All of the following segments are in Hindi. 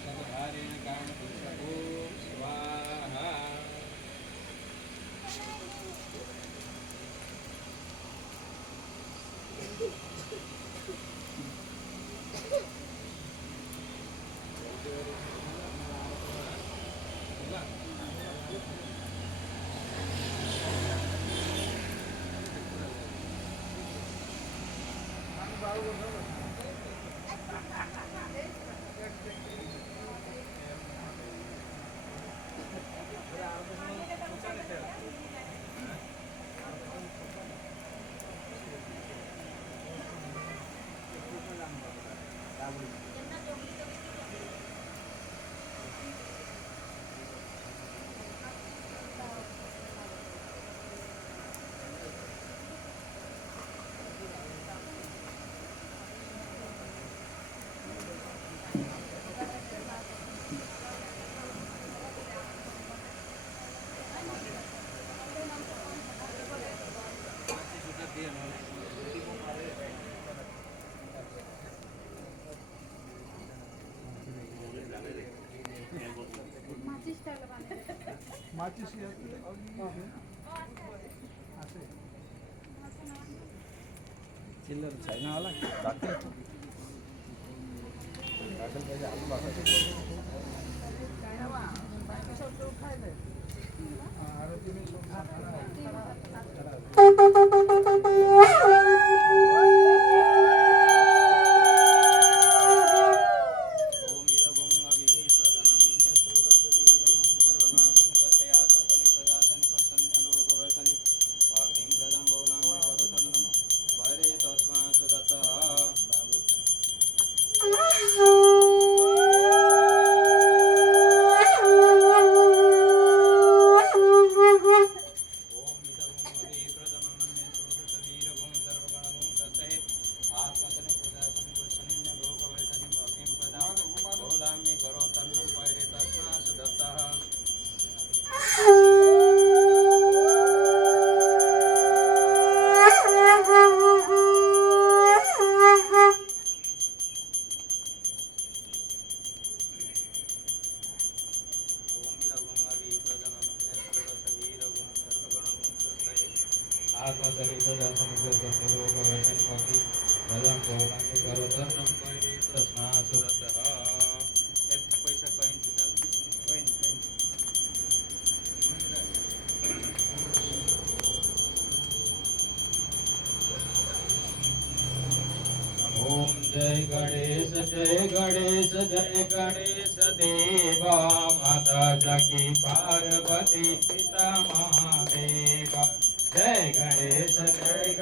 सदधारेण कामपुरुषको स्वाहा चिल्लर छैन होला राख्दै राखेर चाहिँ आलु जय गणेश जय गणेश देवा माता जगी पार्वती पिता महादेवा जय गणेश जय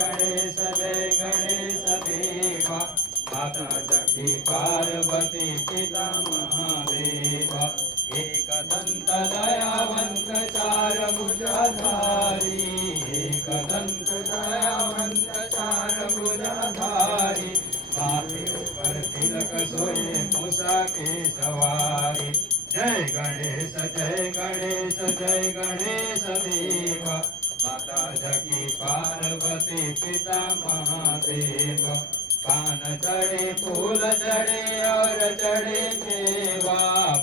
गणेश देवा माता जगी पार्वती पिता महादेवा एकदंत दयावंत चार भुजाधारी एकदंत दयावंत चार भुजाधारी माथे ऊपर तिलक सोए मूसा के सवारी जय गणेश देवा माता जगी पार्वती पिता महादेव पान चढ़े फूल चढ़े और चढ़े मेवा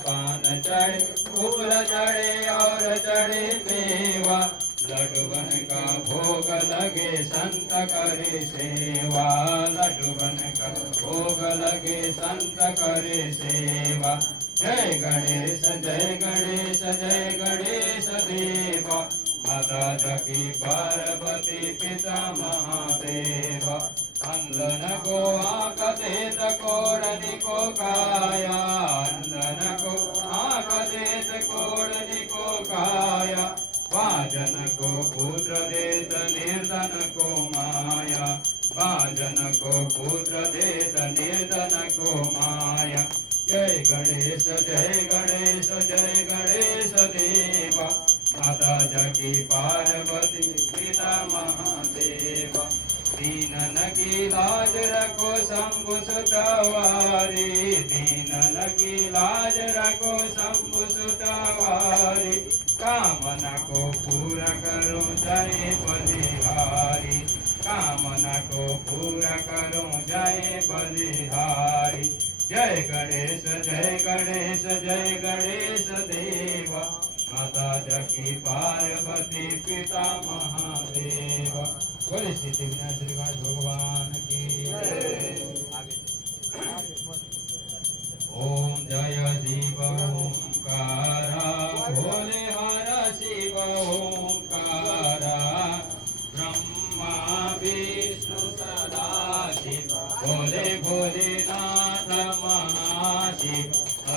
पान चढ़े फूल चढ़े और चढ़े मेवा लड्डूबन का भोग लगे संत करे सेवा लड्डूबन का भोग लगे संत करे सेवा जय गणेश देवा माता जगी पार्वती पिता महादेव अंधन को आँख देत कोढ़नी को काया अंधन को आँख देत कोढ़नी को काया भाजन को पुत्र देत निर्धन को माया भाजन को पुत्र देत निर्धन को माया जय गणेश देवा माता जगी पार्वती पिता महादेव दीनन की लाज रखो शंभु सुतवारी दीनन की लाज रखो शंभु सुतवारी कामना को पूरा करो जय बलिहारी कामना को पूरा करो जय बलिहारी जय गणेश जय गणेश जय गणेश देवा माता जकी पार्वती पिता महादेव। बोले सिद्धि विनायक श्री गणेश भगवान की जय। ओम जय शिव ओंकारा भोले हर शिव ओंकारा ब्रह्मा विष्णु सदा शिव भोले भोलेनाथ महाशिव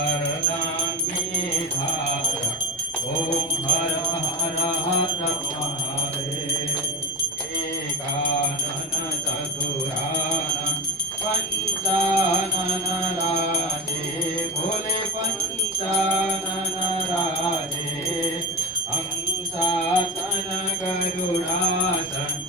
अर्धांगी धारा। ओम हर हर हर महादेव एकानन चतुरानन पंचानन राधे भोले पंचानन राधे हंसासन गरुडासन